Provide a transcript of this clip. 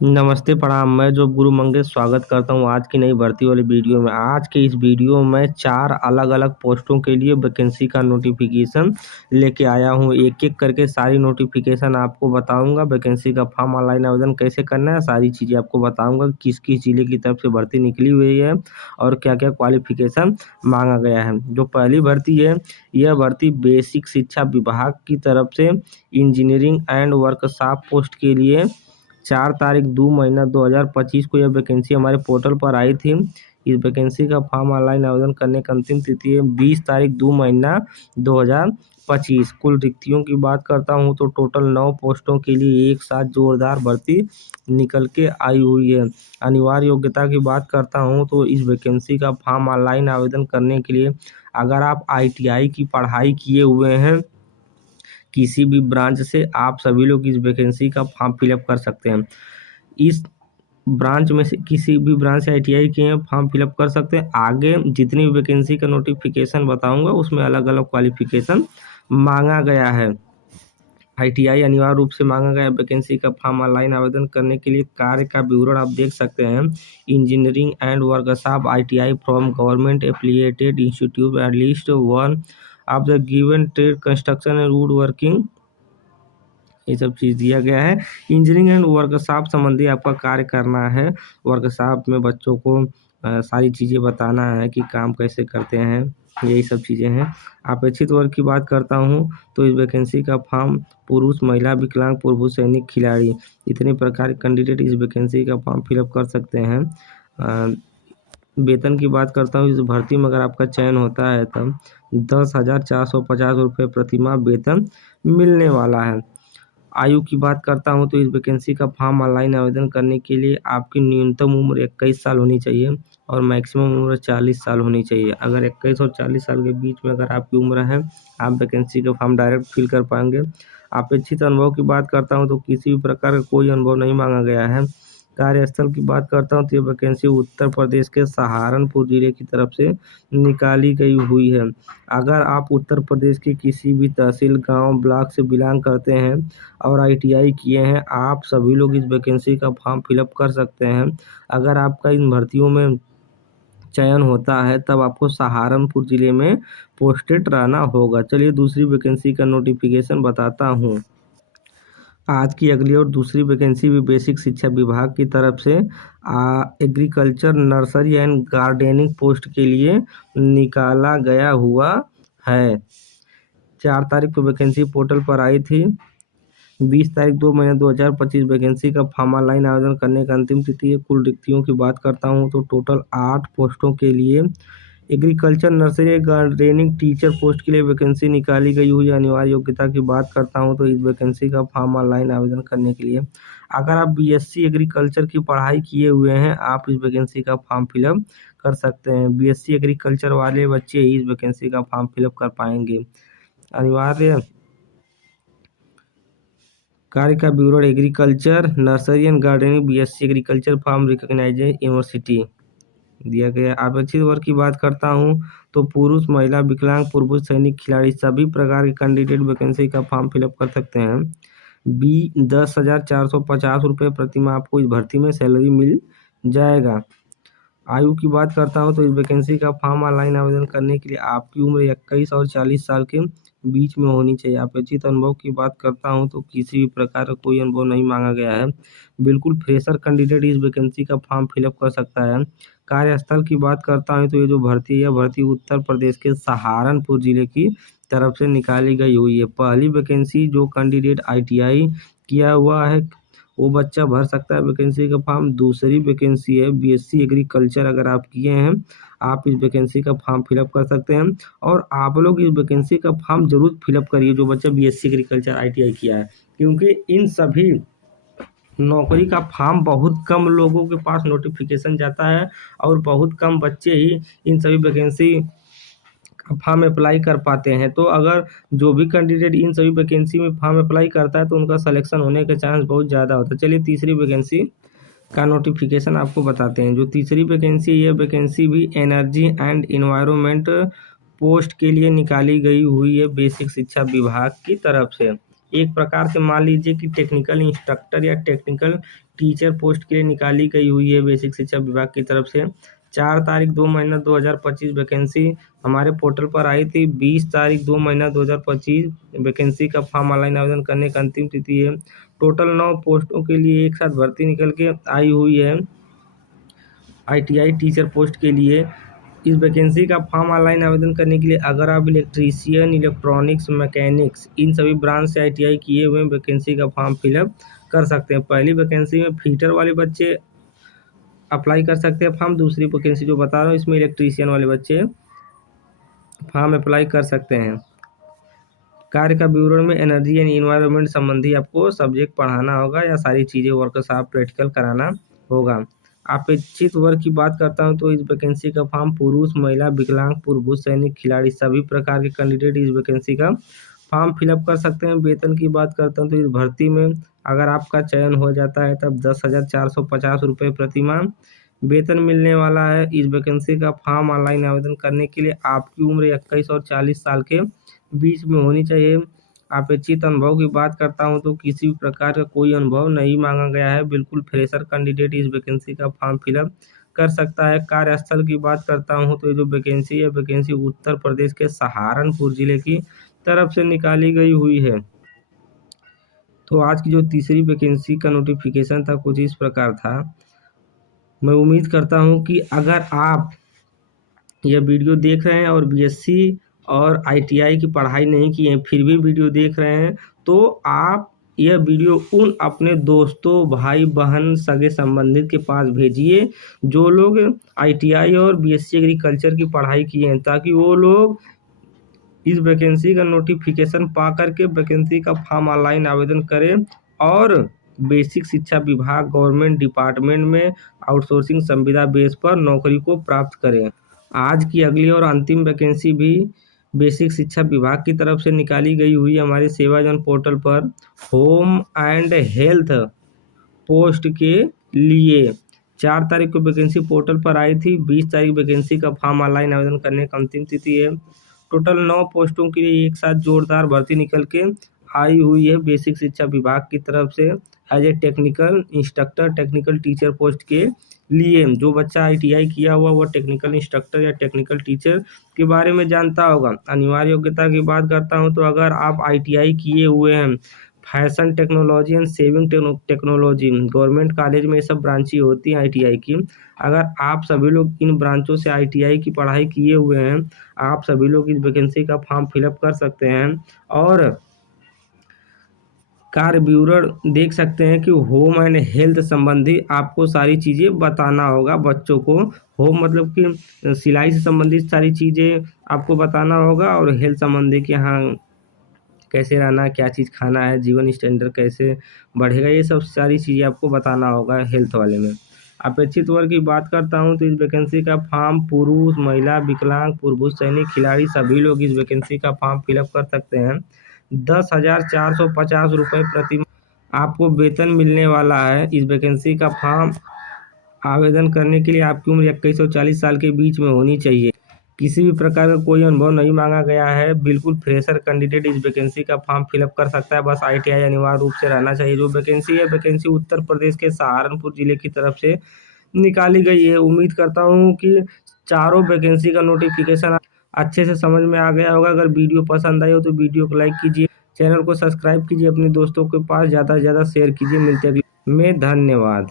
नमस्ते, प्रणाम। मैं जॉब गुरु मंगेश स्वागत करता हूँ आज की नई भर्ती वाली वीडियो में। आज के इस वीडियो में 4 अलग-अलग पोस्टों के लिए वैकेंसी का नोटिफिकेशन लेके आया हूँ। एक-एक करके सारी नोटिफिकेशन आपको बताऊँगा। वैकेंसी का फॉर्म ऑनलाइन आवेदन कैसे करना है, सारी चीज़ें आपको बताऊँगा। किस-किस जिले की तरफ से भर्ती निकली हुई है और क्या-क्या क्वालिफ़िकेशन माँगा गया है। जो पहली भर्ती है, यह भर्ती बेसिक शिक्षा विभाग की तरफ से इंजीनियरिंग एंड वर्कशॉप पोस्ट के लिए 4 तारीख 2 महीना 2025 को यह वैकेंसी हमारे पोर्टल पर आई थी। इस वैकेंसी का फॉर्म ऑनलाइन आवेदन करने की अंतिम तिथि है 20 तारीख 2 महीना 2025। कुल रिक्तियों की बात करता हूँ तो टोटल 9 पोस्टों के लिए एक साथ जोरदार भर्ती निकल के आई हुई है। अनिवार्य योग्यता की बात करता हूँ तो इस वैकेंसी का फॉर्म ऑनलाइन आवेदन करने के लिए अगर आप ITI की पढ़ाई किए हुए हैं किसी भी ब्रांच से, आप सभी लोग इस वैकेंसी का फॉर्म फिलअप कर सकते हैं। इस ब्रांच में से किसी भी ब्रांच से ITI किए हैं फॉर्म फिलअप कर सकते हैं। आगे जितनी वैकेंसी का नोटिफिकेशन बताऊंगा उसमें अलग अलग क्वालिफिकेशन मांगा गया है। ITI अनिवार्य रूप से मांगा गया वैकेंसी का फॉर्म ऑनलाइन आवेदन करने के लिए कार्य का विवरण आप देख सकते हैं। Engineering and workshop ITI from government affiliated institute at least one of the given trade construction and would working, ये सब चीज़ दिया गया है। इंजीनियरिंग एंड वर्कशॉप संबंधी आपका कार्य करना है। वर्कशॉप में बच्चों को सारी चीज़ें बताना है कि काम कैसे करते हैं, यही सब चीज़ें हैं। अपेक्षित वर्ग की बात करता हूँ तो इस वैकेंसी का फॉर्म पुरुष, महिला, विकलांग, पूर्व सैनिक, खिलाड़ी, इतने प्रकार के कैंडिडेट इस वैकेंसी का फॉर्म फिलअप कर सकते हैं। वेतन की बात करता हूँ, इस भर्ती में अगर आपका चयन होता है तब 10,450 रुपये प्रतिमाह वेतन मिलने वाला है। आयु की बात करता हूँ तो इस वैकेंसी का फॉर्म ऑनलाइन आवेदन करने के लिए आपकी न्यूनतम उम्र 21 साल होनी चाहिए और मैक्सिमम उम्र 40 साल होनी चाहिए। अगर 21 और 40 साल के बीच में अगर आपकी उम्र है, आप वैकेंसी का फॉर्म डायरेक्ट फिल कर पाएंगे। अपेक्षित अनुभव की बात करता हूँ तो किसी भी प्रकार का कोई अनुभव नहीं मांगा गया है। कार्यस्थल की बात करता हूँ तो ये वैकेंसी उत्तर प्रदेश के सहारनपुर जिले की तरफ से निकाली गई हुई है। अगर आप उत्तर प्रदेश के किसी भी तहसील, गांव, ब्लॉक से बिलोंग करते हैं और ITI किए हैं, आप सभी लोग इस वैकेंसी का फॉर्म फिलअप कर सकते हैं। अगर आपका इन भर्तियों में चयन होता है तब आपको सहारनपुर जिले में पोस्टेड रहना होगा। चलिए दूसरी वैकेंसी का नोटिफिकेशन बताता हूँ। आज की अगली और दूसरी वैकेंसी भी बेसिक शिक्षा विभाग की तरफ से agriculture, nursery and gardening post के लिए निकाला गया हुआ है। 4 तारीख को वैकेंसी पोर्टल पर आई थी। 20 तारीख 2 महीने 2025 वैकेंसी का फॉर्म ऑनलाइन आवेदन करने का अंतिम तिथि है। कुल रिक्तियों की बात करता हूँ तो टोटल 8 पोस्टों के लिए agriculture, nursery gardening teacher post के लिए वैकेंसी निकाली गई हुई है। अनिवार्य योग्यता की बात करता हूँ तो इस वैकेंसी का फॉर्म ऑनलाइन आवेदन करने के लिए अगर आप BSc एग्रीकल्चर की पढ़ाई किए हुए हैं, आप इस वैकेंसी का फॉर्म फिलअप कर सकते हैं। BSc एग्रीकल्चर वाले बच्चे ही इस वैकेंसी का फॉर्म फिलअप कर पाएंगे। अनिवार्य कार्य का विवरण agriculture, nursery and gardening, BSc agriculture from recognised university दिया गया। अपेक्षित वर्ग की बात करता हूँ तो पुरुष, महिला, विकलांग, पूर्व सैनिक, खिलाड़ी, सभी प्रकार के कैंडिडेट वैकेंसी का फॉर्म फिलअप कर सकते हैं। 10,450 रुपये प्रतिमाह आपको इस भर्ती में सैलरी मिल जाएगा। आयु की बात करता हूँ तो इस वैकेंसी का फॉर्म ऑनलाइन आवेदन करने के लिए आपकी उम्र 21 और 40 साल के बीच में होनी चाहिए। अपेक्षित अनुभव की बात करता हूँ तो किसी भी प्रकार का कोई अनुभव नहीं मांगा गया है। बिल्कुल फ्रेशर कैंडिडेट इस वैकेंसी का फॉर्म फिलअप कर सकता है। कार्यस्थल की बात करता हूँ तो ये जो भर्ती है, भर्ती उत्तर प्रदेश के सहारनपुर जिले की तरफ से निकाली गई हुई है। पहली वैकेंसी जो कैंडिडेट ITI किया हुआ है वो बच्चा भर सकता है वैकेंसी का फॉर्म। दूसरी वैकेंसी है BSc एग्रीकल्चर, अगर आप किए हैं आप इस वैकेंसी का फॉर्म फिलअप कर सकते हैं। और आप लोग इस वैकेंसी का फॉर्म जरूर फिलअप करिए जो बच्चा BSc एग्रीकल्चर ITI किया है, क्योंकि इन सभी नौकरी का फॉर्म बहुत कम लोगों के पास नोटिफिकेशन जाता है और बहुत कम बच्चे ही इन सभी वैकेंसी फॉर्म अप्लाई कर पाते हैं। तो अगर जो भी कैंडिडेट इन सभी वैकेंसी में फॉर्म अप्लाई करता है तो उनका सिलेक्शन होने का चांस बहुत ज़्यादा होता है। चलिए तीसरी वैकेंसी का नोटिफिकेशन आपको बताते हैं। जो तीसरी वैकेंसी है, यह वैकेंसी भी एनर्जी एंड इन्वायरमेंट पोस्ट के लिए निकाली गई हुई है बेसिक शिक्षा विभाग की तरफ से। एक प्रकार से मान लीजिए कि टेक्निकल इंस्ट्रक्टर या टेक्निकल टीचर पोस्ट के लिए निकाली गई हुई है बेसिक शिक्षा विभाग की तरफ से। 4 तारीख 2 महीना 2025 वैकेंसी हमारे पोर्टल पर आई थी। 20 तारीख 2 महीना 2025 वैकेंसी का फॉर्म ऑनलाइन आवेदन करने का अंतिम तिथि है। टोटल 9 पोस्टों के लिए एक साथ भर्ती निकल के आई हुई है ITI टीचर पोस्ट के लिए। इस वैकेंसी का फॉर्म ऑनलाइन आवेदन करने के लिए अगर आप इलेक्ट्रीशियन, इलेक्ट्रॉनिक्स, मैकेनिक्स इन सभी ब्रांच से ITI किए हुए वैकेंसी का फॉर्म फिलअप कर सकते हैं। पहली वैकेंसी में फीटर वाले बच्चे अप्लाई कर सकते हैं फॉर्म। दूसरी वैकेंसी जो बता रहा हूँ इसमें इलेक्ट्रीशियन वाले बच्चे फॉर्म अप्लाई कर सकते हैं। कार्य का विवरण में एनर्जी एंड इन्वायरमेंट संबंधी आपको सब्जेक्ट पढ़ाना होगा या सारी चीज़ें वर्कशॉप प्रैक्टिकल कराना होगा। अपेक्षित वर्ग की बात करता हूं तो इस वैकेंसी का फॉर्म पुरुष, महिला, विकलांग, पूर्वभूत सैनिक, खिलाड़ी सभी प्रकार के कैंडिडेट इस वैकेंसी का फॉर्म फिलअप कर सकते हैं। वेतन की बात करता हूं तो इस भर्ती में अगर आपका चयन हो जाता है तब 10,450 रुपये प्रतिमाह वेतन मिलने वाला है। इस वैकेंसी का फॉर्म ऑनलाइन आवेदन करने के लिए आपकी उम्र 21 और 40 साल के बीच में होनी चाहिए। अपेक्षित अनुभव की बात करता हूं तो किसी भी प्रकार का कोई अनुभव नहीं मांगा गया है। बिल्कुल फ्रेशर कैंडिडेट इस वैकेंसी का फॉर्म फिलअप कर सकता है। कार्यस्थल की बात करता हूं तो ये जो वैकेंसी है वैकेंसी उत्तर प्रदेश के सहारनपुर जिले की तरफ से निकाली गई हुई है। तो आज की जो तीसरी वैकेंसी का नोटिफिकेशन था कुछ इस प्रकार था। मैं उम्मीद करता हूं कि अगर आप यह वीडियो देख रहे हैं और BSc और ITI की पढ़ाई नहीं की है फिर भी वीडियो देख रहे हैं तो आप यह वीडियो उन अपने दोस्तों, भाई बहन, सगे संबंधित के पास भेजिए जो लोग ITI और BSc एग्रीकल्चर की पढ़ाई किए हैं, ताकि वो लोग इस वैकेंसी का नोटिफिकेशन पा करके वैकेंसी का फॉर्म ऑनलाइन आवेदन करें और बेसिक शिक्षा विभाग गवर्नमेंट डिपार्टमेंट में आउटसोर्सिंग संविदा बेस पर नौकरी को प्राप्त करें। आज की अगली और अंतिम वैकेंसी भी बेसिक शिक्षा विभाग की तरफ से निकाली गई हुई हमारे सेवाजन पोर्टल पर होम एंड हेल्थ पोस्ट के लिए। 4 तारीख को वैकेंसी पोर्टल पर आई थी। 20 तारीख वैकेंसी का फॉर्म ऑनलाइन आवेदन करने का अंतिम तिथि है। टोटल 9 पोस्टों के लिए एक साथ जोरदार भर्ती निकल के आई हुई है बेसिक शिक्षा विभाग की तरफ से as a technical instructor, technical teacher post के लिए। जो बच्चा ITI किया हुआ वो टेक्निकल इंस्ट्रक्टर या टेक्निकल टीचर के बारे में जानता होगा। अनिवार्य योग्यता की बात करता हूं तो अगर आप ITI किए हुए हैं fashion technology and saving technology, government college में ये सब ब्रांचें होती हैं ITI की, अगर आप सभी लोग इन ब्रांचों से ITI की पढ़ाई किए हुए हैं आप सभी लोग इस वैकेंसी का फॉर्म फिलअप कर सकते हैं। और कार्य विवरण देख सकते हैं कि होम एंड हेल्थ संबंधी आपको सारी चीज़ें बताना होगा बच्चों को। होम मतलब कि सिलाई से संबंधित सारी चीज़ें आपको बताना होगा और हेल्थ संबंधी कि हाँ कैसे रहना है, क्या चीज़ खाना है, जीवन स्टैंडर्ड कैसे बढ़ेगा, ये सब सारी चीज़ें आपको बताना होगा हेल्थ वाले में। अपेक्षित वर्ग की बात करता हूं तो इस वैकेंसी का फॉर्म पुरुष, महिला, विकलांग, पूर्वभूत सैनिक, खिलाड़ी सभी लोग इस वैकेंसी का फॉर्म फिलअप कर सकते हैं। 10,450 रुपये प्रति आपको वेतन मिलने वाला है। इस वैकेंसी का फॉर्म आवेदन करने के लिए आपकी उम्र 21 और 40 साल के बीच में होनी चाहिए। किसी भी प्रकार का कोई अनुभव नहीं मांगा गया है। बिल्कुल फ्रेशर कैंडिडेट इस वैकेंसी का फॉर्म फिलअप कर सकता है। बस ITI अनिवार्य रूप से रहना चाहिए। जो वैकेंसी है वैकेंसी उत्तर प्रदेश के सहारनपुर जिले की तरफ से निकाली गई है। उम्मीद करता हूँ कि चारों वैकेंसी का नोटिफिकेशन अच्छे से समझ में आ गया होगा। अगर वीडियो पसंद आई हो तो वीडियो को लाइक कीजिए, चैनल को सब्सक्राइब कीजिए, अपने दोस्तों के पास ज़्यादा से ज़्यादा शेयर कीजिए। मिलते हैं में। धन्यवाद।